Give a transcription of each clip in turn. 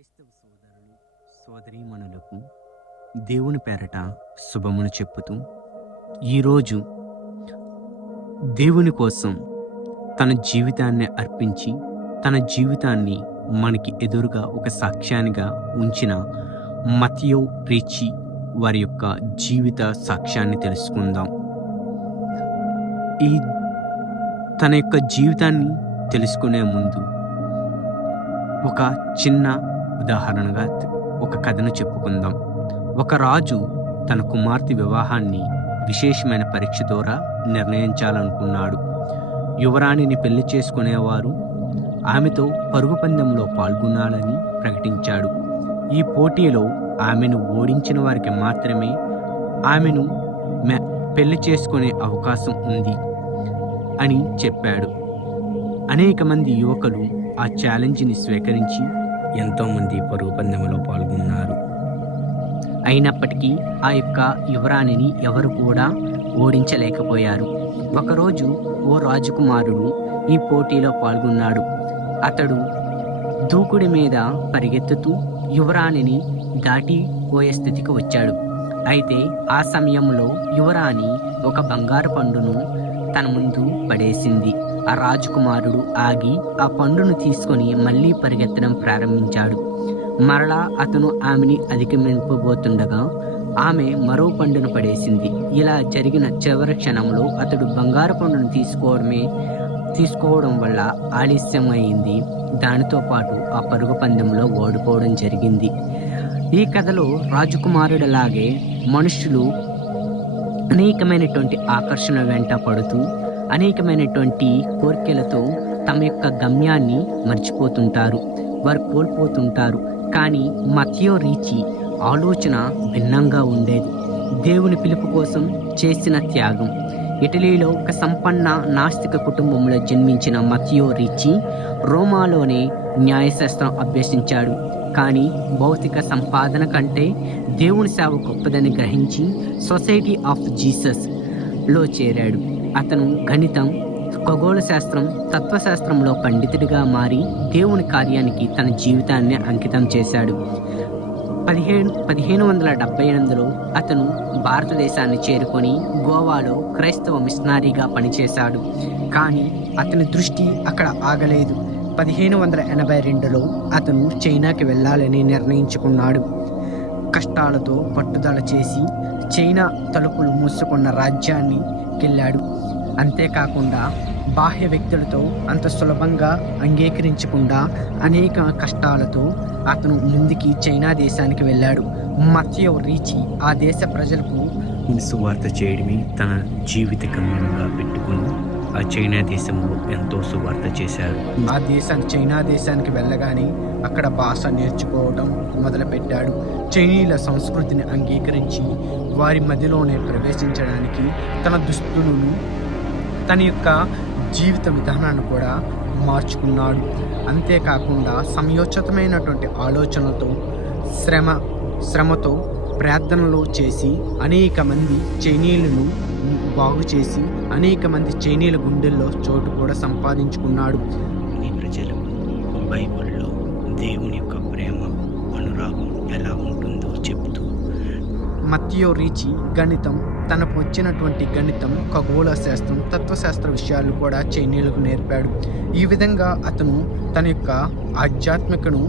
క్రైస్తవ సోదరులు సోదరీమణులకు దేవుని పేరట శుభమును చెప్పుతూ ఈరోజు దేవుని కోసం తన జీవితాన్ని అర్పించి తన జీవితాన్ని మనకి ఎదురుగా ఒక సాక్ష్యానిగా ఉంచిన మతియో రీచి వారి యొక్క జీవిత సాక్ష్యాన్ని తెలుసుకుందాం. ఈ తన యొక్క జీవితాన్ని తెలుసుకునే ముందు ఒక చిన్న ఉదాహరణగా ఒక కథను చెప్పుకుందాం. ఒక రాజు తన కుమార్తె వివాహాన్ని విశేషమైన పరీక్ష ద్వారా నిర్ణయించాలనుకున్నాడు. యువరాణిని పెళ్ళి చేసుకునేవారు. ఆమెతో పరుగు పందెంలో పాల్గొనాలని ప్రకటించాడు. ఈ పోటీలో ఆమెను ఓడించిన వారికి మాత్రమే ఆమెను పెళ్ళి చేసుకునే అవకాశం ఉంది అని చెప్పాడు. అనేక మంది యువకులు ఆ ఛాలెంజ్ని స్వీకరించి ఎంతోమంది పరుగు పందెంలో పాల్గొన్నారు. అయినప్పటికీ ఆ యొక్క యువరాణిని ఎవరు కూడా ఓడించలేకపోయారు. ఒకరోజు ఓ రాజకుమారుడు ఈ పోటీలో పాల్గొన్నాడు. అతడు దూకుడి మీద పరిగెత్తుతూ యువరాణిని దాటి పోయే స్థితికి వచ్చాడు. అయితే ఆ సమయంలో యువరాణి ఒక బంగారు పండును తన ముందు పడేసింది. ఆ రాజకుమారుడు ఆగి ఆ పండును తీసుకొని మళ్ళీ పరిగెత్తడం ప్రారంభించాడు. మరలా అతను ఆమెని అధిగమింపబోతుండగా ఆమె మరో పండును పడేసింది. ఇలా జరిగిన చివరి క్షణంలో అతడు బంగారు పండును తీసుకోవడమే తీసుకోవడం వల్ల ఆలస్యమైంది. దానితో పాటు ఆ పరుగు పందెంలో ఓడిపోవడం జరిగింది. ఈ కథలో రాజకుమారుడిలాగే మనుషులు అనేకమైనటువంటి ఆకర్షణ వెంట పడుతూ అనేకమైనటువంటి కోరికలతో తమ యొక్క గమ్యాన్ని మర్చిపోతుంటారు వారు కోల్పోతుంటారు. కానీ మత్యో రీచి ఆలోచన భిన్నంగా ఉండేది. దేవుని పిలుపు కోసం చేసిన త్యాగం. ఇటలీలో ఒక సంపన్న నాస్తిక కుటుంబంలో జన్మించిన మతియో రిచి రోమాలోనే న్యాయశాస్త్రం అభ్యసించాడు. కానీ భౌతిక సంపాదన కంటే దేవుని సేవ గొప్పదని గ్రహించి సొసైటీ ఆఫ్ జీసస్లో చేరాడు. అతను గణితం ఖగోళ శాస్త్రం తత్వశాస్త్రంలో పండితుడిగా మారి దేవుని కార్యానికి తన జీవితాన్ని అంకితం చేశాడు. పదిహేను పదిహేను వందల డెబ్బై ఎనిమిదిలో అతను భారతదేశాన్ని చేరుకొని గోవాలో క్రైస్తవ మిషనరీగా పనిచేశాడు. కానీ అతని దృష్టి అక్కడ ఆగలేదు. పదిహేను వందల ఎనభై రెండులో అతను చైనాకి వెళ్ళాలని నిర్ణయించుకున్నాడు. కష్టాలతో పట్టుదల చేసి చైనా తలుపులు మూసుకున్న రాజ్యాన్ని వెళ్ళాడు అంతేకాకుండా బాహ్య వ్యక్తులతో అంత సులభంగా అంగీకరించకుండా అనేక కష్టాలతో అతను ముందుకి చైనా దేశానికి వెళ్ళాడు. మత్యో రీచి ఆ దేశ ప్రజలకు సువార్త చేయడమే తన జీవిత గమ్యంగా పెట్టుకుని ఆ చైనా దేశంలో ఎంతో సువార్త చేశారు. ఆ దేశానికి చైనా దేశానికి వెళ్ళగానే అక్కడ భాష నేర్చుకోవడం మొదలుపెట్టాడు. చైనీయుల సంస్కృతిని అంగీకరించి వారి మధ్యలోనే ప్రవేశించడానికి తన దుస్తులను తన యొక్క జీవిత విధానాన్ని కూడా మార్చుకున్నాడు. అంతేకాకుండా సమయోచితమైనటువంటి ఆలోచనలతో శ్రమ శ్రమతో ప్రార్థనలు చేసి అనేక మంది చైనీయులను బాగు చేసి అనేక మంది చైనీయుల గుండెల్లో చోటు కూడా సంపాదించుకున్నాడు. ఈ ప్రజలకు బైబిల్లో దేవుని యొక్క ప్రేమ అనురాగం ఎలా ఉంటుందో చెబుతూ మత్యో రీచి గణితం తనకు వచ్చినటువంటి గణితం ఖగోళ శాస్త్రం తత్వశాస్త్ర విషయాలు కూడా చైనీయులకు నేర్పాడు. ఈ విధంగా అతను తన యొక్క ఆధ్యాత్మికను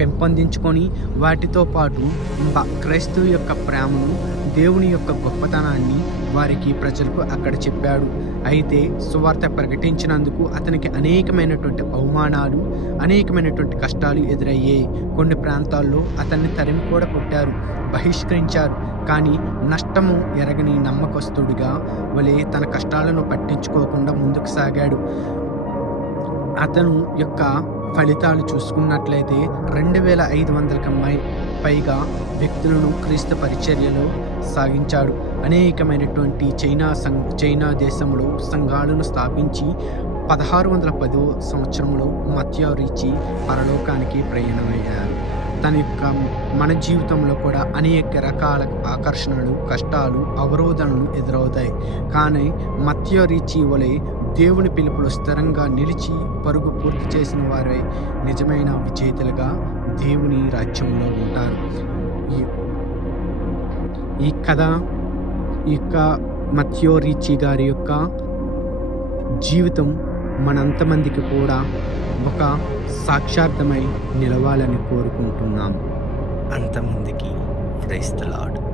పెంపొందించుకొని వాటితో పాటు బ- క్రైస్తవు యొక్క ప్రేమను దేవుని యొక్క గొప్పతనాన్ని వారికి ప్రజలకు అక్కడ చెప్పాడు. అయితే సువార్త ప్రకటించినందుకు అతనికి అనేకమైనటువంటి అవమానాలు అనేకమైనటువంటి కష్టాలు ఎదురయ్యాయి. కొన్ని ప్రాంతాల్లో అతన్ని తరిమి కూడా కొట్టారు బహిష్కరించారు. కానీ నష్టము ఎరగని నమ్మకస్తుడిగా వలె తన కష్టాలను పట్టించుకోకుండా ముందుకు సాగాడు. అతను యొక్క ఫలితాలు చూసుకున్నట్లయితే రెండు వేల ఐదు వందలకు మై పైగా వ్యక్తులను క్రీస్తు పరిచర్యలో సాగించాడు. అనేకమైనటువంటి చైనా సం చైనా దేశంలో సంఘాలను స్థాపించి పదహారు వందల పదో సంవత్సరంలో మత్యో రీచి పరలోకానికి ప్రయాణమయ్యారు. తన యొక్క మన జీవితంలో కూడా అనేక రకాల ఆకర్షణలు కష్టాలు అవరోధనలు ఎదురవుతాయి. కానీ మత్యో రీచి వలె దేవుని పిలుపులో స్థిరంగా నిలిచి పరుగు పూర్తి చేసిన వారే నిజమైన విజేతలుగా దేవుని రాజ్యంలో ఉంటారు. ఈ ఈ కథ ఈ యొక్క మత్యో రీచి గారి యొక్క జీవితం మనంతమందికి కూడా ఒక సాక్షార్థమై నిలవాలని కోరుకుంటున్నాం. అంతమందికి క్రైస్తలాడు